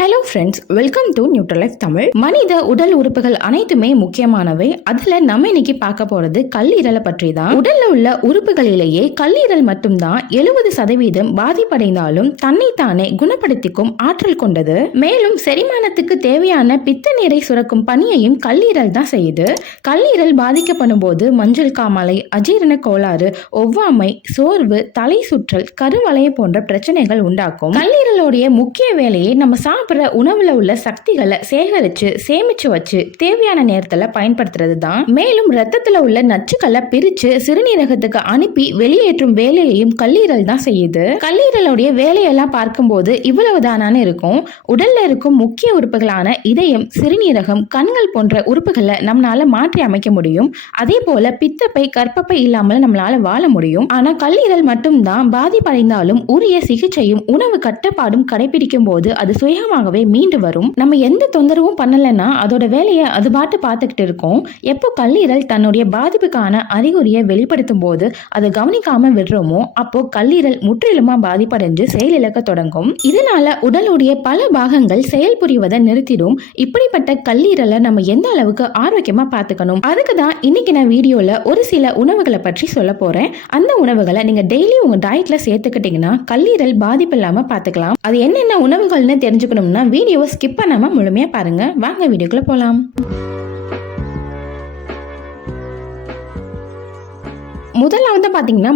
Hello friends, welcome to Neutralife Tamil. மனித உடல் உறுப்புகள் அனைத்துமே முக்கியமானவை. அதுல நம்ம இன்னைக்கு பார்க்க போறது கல்லீரலை பற்றி தான். உடல்ல உள்ள உறுப்புகளிலேயே கல்லீரல் மட்டும்தான் 70% பாதிப்படைந்தாலும் தன்னைத்தானே குணப்படுத்திக்கும் ஆற்றல் கொண்டது. மேலும் செரிமானத்துக்கு தேவையான பித்த நீரை சுரக்கும் பணியையும் கல்லீரல் தான் செய்யுது. கல்லீரல் பாதிக்கப்படும் போது மஞ்சள் காமாலை, அஜீரண கோளாறு, ஒவ்வாமை, சோர்வு, தலை சுற்றல், கருவளையம் போன்ற பிரச்சனைகள் உண்டாக்கும். கல்லீரலுடைய முக்கிய வேலையை நம்ம சாப்பிட்ற உணவுல உள்ள சக்திகளை சேமிச்சு வச்சு தேவையான நேரத்துல பயன்படுத்துறது தான். மேலும் ரத்தத்துல உள்ள நச்சுக்களை பிரிச்சு சிறுநீரகத்துக்கு அனுப்பி வெளியேற்றும் வேலையையும் கல்லீரல் தான் செய்யுது. கல்லீரலுடைய வேலையெல்லாம் பார்க்கும்போது இவ்வளவுதானு இருக்கும். உடல்ல இருக்கும் முக்கிய உறுப்புகளான இதயம், சிறுநீரகம், கண்கள் போன்ற உறுப்புகளை நம்மளால மாற்றி அமைக்க முடியும். அதே போல பித்தப்பை, கர்ப்பப்பை இல்லாமல் நம்மளால வாழ முடியும். ஆனா கல்லீரல் மட்டும்தான் பாதிப்படைந்தாலும் உரிய சிகிச்சையும் உணவு கட்டுப்பாடும் கடைபிடிக்கும் போது அது சுயமாகவே மீண்டு வரும். நம்ம எந்த தொந்தரவும் பண்ணலன்னா அதோட வேலையை அது பாட்டு பார்த்துக்கிட்டு இருக்கோம். எப்போ கல்லீரல் தன்னுடைய பாதிப்புக்கான அறிகுறியை வெளிப்படுத்தும் போது அதை கவனிக்காம விடுறோமோ அப்போ கல்லீரல் முற்றிலுமா பாதிப்படைஞ்சு செயலிழக்க தொடங்கும். இதனால உடலுடைய பல பாகங்கள் செயல்புரிவதை நிறுத்திடும். இப்படிப்பட்ட கல்லீரலை நம்ம எந்த அளவுக்கு ஆரோக்கியமா பார்த்துக்கணும், அதுக்கு தான் இன்னைக்கு நான் வீடியோல ஒரு சில உணவுகளை பற்றி சொல்ல போறேன். அந்த உணவுகளை நீங்க டெய்லி உங்க டயட்ல சேர்த்துக்கிட்டீங்கன்னா கல்லீரல் பாதிப்பு இல்லாம பார்த்துக்கலாம். அது என்னென்ன உணவுகள்னு தெரிஞ்சுக்கணும்னா வீடியோவை ஸ்கிப் பண்ணாம முழுமையா பாருங்க. வாங்க வீடியோக்குள்ள போலாம். முதலாவது பார்த்தீங்கன்னா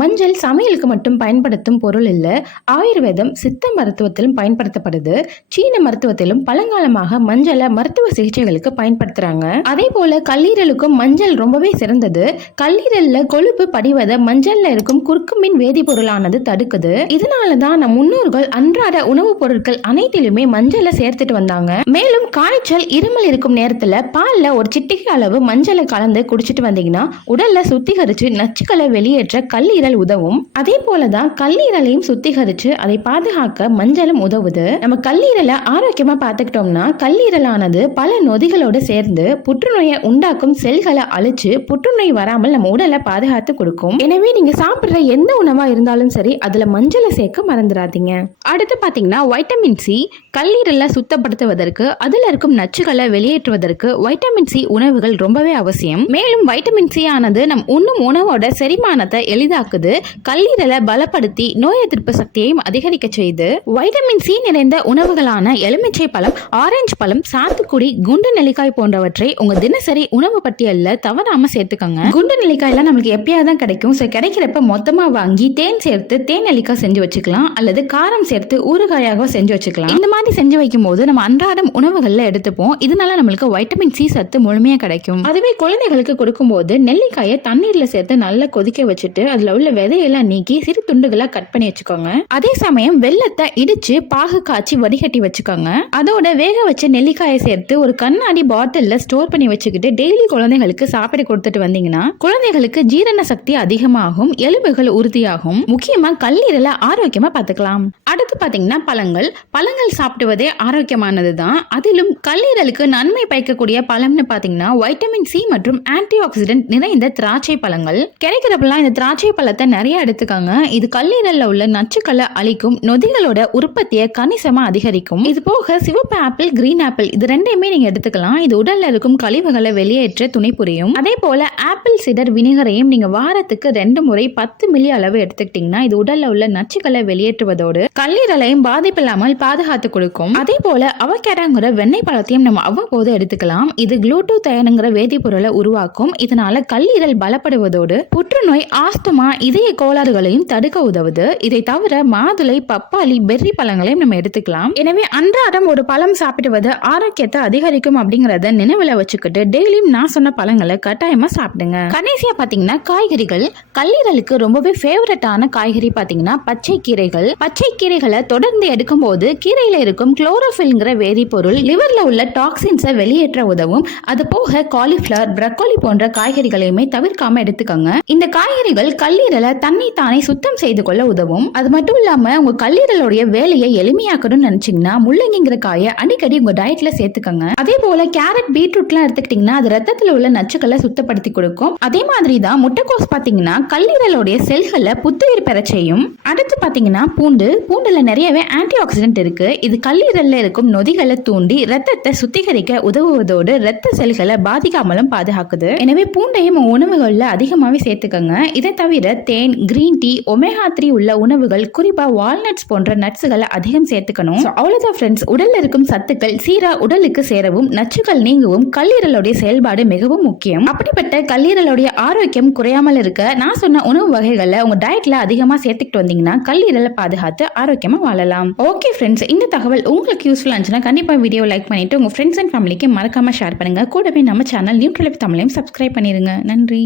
மஞ்சள் சமையலுக்கு மட்டும் பயன்படுத்தும் பொருள் இல்லை. ஆயுர்வேதம், சித்த மருத்துவத்திலும் பயன்படுத்தப்படுது. சீன மருத்துவத்திலும் பழங்காலமாக மஞ்சளை மருத்துவ சிகிச்சைகளுக்கு பயன்படுத்துறாங்க. அதே போல கல்லீரலுக்கும் மஞ்சள் ரொம்பவே சிறந்தது. கல்லீரல்ல கொழுப்பு படிவதை மஞ்சள்ல இருக்கும் குர்குமின் வேதிப்பொருளானது தடுக்குது. இதனாலதான் நம் முன்னோர்கள் அன்றாட உணவுப் பொருட்கள் அனைத்திலுமே மஞ்சளை சேர்த்துட்டு வந்தாங்க. மேலும் காய்ச்சல், இருமல் இருக்கும் நேரத்துல பால்ல ஒரு சிட்டிகை அளவு மஞ்சளை கலந்து குடிச்சிட்டு வந்தீங்கன்னா உடல்ல சுத்திகரிச்சு நச்சுக்களை வெளியேற்ற கல்லீரல் உதவும். அதே போலதான் கல்லீரலையும் சுத்திகரிச்சு அதை பாதுகாக்க மஞ்சளும் உதவுது. நம்ம கல்லீரலை ஆரோக்கியமா பார்த்துக்கிட்டோம்னா கல்லீரலானது பல நொதிகளோடு சேர்ந்து புற்றுநோயை உண்டாக்கும் செல்களை அழிச்சு புற்றுநோய் வராமல் நம்ம உடலை பாதுகாத்து கொடுக்கும். எனவே நீங்க சாப்பிடுற எந்த உணவா இருந்தாலும் சரி அதுல மஞ்சளை சேர்க்க மறந்துடாதீங்க. அடுத்து பாத்தீங்கன்னா வைட்டமின் சி. கல்லீரலை சுத்தப்படுத்துவதற்கு, அதுல இருக்கும் நச்சுக்களை வெளியேற்றுவதற்கு வைட்டமின் சி உணவுகள் ரொம்பவே அவசியம். மேலும் வைட்டமின் சி ஆனது நம் உண்ணும் உணவோட செரிமானத்தை எளிதாக்குது. கல்லீரலை பலப்படுத்தி நோய் எதிர்ப்பு சக்தியையும் அதிகரிக்க செய்து. வைட்டமின் சி நிறைந்த உணவுகளான எலுமிச்சை பழம், ஆரஞ்சு பழம், சாத்துக்குடி, குண்டு நெல்லிக்காய் போன்றவற்றை உங்க தினசரி உணவு பட்டியல்ல தவறாம சேர்த்துக்கோங்க. குண்டு நெல்லிக்காயெல்லாம் நம்மளுக்கு எப்பயாவது தான் கிடைக்கும். கிடைக்கிறப்ப மொத்தமா வாங்கி தேன் சேர்த்து தேன் நெல்லிக்காய் செஞ்சு வச்சுக்கலாம், அல்லது காரம் சேர்த்து ஊறுகாயாக செஞ்சு வச்சுக்கலாம். இந்த மாதிரி செஞ்சு வைக்கும் போது நம்ம அன்றாடம் உணவுகள்ல எடுத்துப்போம். இதனால நம்மளுக்கு வைட்டமின் சி சத்து முழுமையா கிடைக்கும். அதுவே குழந்தைகளுக்கு கொடுக்கும் போது நெல்லிக்காயை தண்ணீர்ல சேர்த்து நல்லா கொதிக்க வச்சுட்டு அதுல உள்ள விதையெல்லாம் நீக்கி சிறு துண்டுகளா கட் பண்ணி வச்சுக்கோங்க. அதே சமயம் வெல்லத்தை இடிச்சு பாகு காய்ச்சி வடிகட்டி வச்சுக்கோங்க. அதோட வேக வச்ச நெல்லிக்காயை சேர்த்து ஒரு கண்ணாடி பாட்டில்ல ஸ்டோர் பண்ணி வச்சுக்கிட்டு டெய்லி குழந்தைகளுக்கு சாப்பிட கொடுத்துட்டு வந்தீங்கன்னா குழந்தைகளுக்கு ஜீரண சக்தி அதிகமாகும், எலும்புகள் உறுதியாகும். முக்கியமா கல்லீரலை ஆரோக்கியமா பார்த்துக்கலாம். அடுத்து பாத்தீங்கன்னா பழங்கள் சாப்பிடுவதே ஆரோக்கியமானதுதான். அதிலும் கல்லீரலுக்கு நன்மை பயக்கக்கூடிய பழம்னு பாத்தீங்கன்னா வைட்டமின் சி மற்றும் ஆன்டி ஆக்சிடென்ட் நிறைந்த திராட்சை பழங்கள். கிடைக்கிறப்பெல்லாம் இந்த திராட்சை பழத்தை நிறைய எடுத்துக்காங்க. இது கல்லீரல்ல உள்ள நச்சுக்களை அழிக்கும், நொதிகளோட உற்பத்தியை கணிசமா அதிகரிக்கும். இது போக சிவப்பு ஆப்பிள், கிரீன் ஆப்பிள் இது ரெண்டையுமே நீங்க எடுத்துக்கலாம். இது உடல்ல இருக்கும் கழிவுகளை வெளியேற்ற துணை புரியும். அதே போல ஆப்பிள் சிடர் வினிகரையும் நீங்க வாரத்துக்கு 2 முறை 10 மில்லி அளவு எடுத்துக்கிட்டீங்கன்னா இது உடல்ல உள்ள நச்சுக்களை வெளியேற்றுவதோடு கல்லீரலையும் பாதிப்பில்லாமல் பாதுகாத்து கொடுக்கும். அதே போல அவகேடாங்கிற வெண்ணெய் பழத்தையும் நம்ம அவ்வப்போது எடுத்துக்கலாம். இது குளூட்டோதயனுங்கிற வேதிப்பொருளை உருவாக்கும். இதனால கல்லீரல் பலப்படுவதோடு புற்றுநோய், ஆஸ்துமா, இதய கோளாறுகளையும் தடுக்க உதவுது. இதை தவிர மாதுளை, பப்பாளி, பெர்ரி பழங்களையும் நம்ம எடுத்துக்கலாம். எனவே அன்றாடம் ஒரு பழம் சாப்பிடுவது ஆரோக்கியத்தை அதிகரிக்கும் அப்படிங்கறத நினைவுல வச்சுக்கிட்டு டெய்லியும் நான் சொன்ன பழங்களை கட்டாயமா சாப்பிடுங்க. கடைசியா பாத்தீங்கன்னா காய்கறிகள். கல்லீரலுக்கு ரொம்பவே ஃபேவரட்டான காய்கறி பாத்தீங்கன்னா பச்சை கீரைகளை தொடர்ந்து எடுக்கும் போது கீரையில இருக்கும் குளோரோஃபில்ங்கிற வேதிப்பொருள் லிவர்ல உள்ள டாக்ஸின்ஸை வெளியேற்ற உதவும். அது போக காலிஃபிளவர், பிரக்கோலி போன்ற காய்கறிகளையுமே தவிர்க்காம எடுத்து சேர்த்துக்கோங்க. இந்த காய்கறிகள் கல்லீரலை தன்னை தானே சுத்தம் செய்து கொள்ள உதவும். அது மட்டும் இல்லாம உங்க கல்லீரலுடைய வேலையை எளிமையாக்கணும்னு நினைச்சீங்கன்னா முள்ளங்கிங்கிற காயை அடிக்கடி உங்க டயட்ல சேர்த்துக்கோங்க. அதே போல கேரட், பீட்ரூட்லாம் எடுத்துக்கிட்டீங்கன்னா அது ரத்தத்துல உள்ள நச்சுக்களை சுத்தப்படுத்தி கொடுக்கும். அதே மாதிரி தான் முட்டைக்கோஸ் பாத்தீங்கன்னா கல்லீரலுடைய செல்களை புத்துயிர் பெற செய்யும். அடுத்து பாத்தீங்கன்னா பூண்டுல நிறையவே ஆன்டி ஆக்சிடென்ட் இருக்கு. இது கல்லீரல்ல இருக்கும் நொதிகளை தூண்டி ரத்தத்தை சுத்திகரிக்க உதவுவதோடு ரத்த செல்களை பாதிக்காமலும் பாதுகாக்குது. எனவே பூண்டையும் உணவுகள்ல அதிகமாவே சேர்த்துக்கங்க. இதை தவிர தேன், கிரீன் டீ, ஒமேகா 3 உள்ள உணவுகள், குறிப்பா வால்நட்ஸ் போன்ற நட்ஸ்களை அதிகம் சேர்த்துக்கணும். அவ்வளவுதான் ஃப்ரெண்ட்ஸ், உடல்ல இருக்கும் சத்துக்கள் சீரா உடலுக்கு சேரவும் நச்சுக்கள் நீங்கவும் கல்லீரலுடைய செயல்பாடு மிகவும் முக்கியம். அப்படிப்பட்ட கல்லீரலுடைய ஆரோக்கியம் குறையாமல் இருக்க நான் சொன்ன உணவு வகைகளை உங்க டயட்ல அதிகமா சேர்த்துக்கிட்டு வந்தீங்கன்னா கல்லீரலை பாதுகாத்து ஆரோக்கியமா வாழலாம். ஓகே ஃப்ரெண்ட்ஸ், இந்த தகவல் உங்களுக்கு யூஸ்ஃபுல்லா இருந்துச்சுன்னா கண்டிப்பா வீடியோ லைக் பண்ணிட்டு உங்க ஃப்ரெண்ட்ஸ் அண்ட் ஃபேமிலிக்கு மறக்காம ஷேர் பண்ணுங்க. கூடவே நம்ம சேனல் நியூட்ரல் தமிழையும் சப்ஸ்கிரைப் பண்ணிருங்க. நன்றி.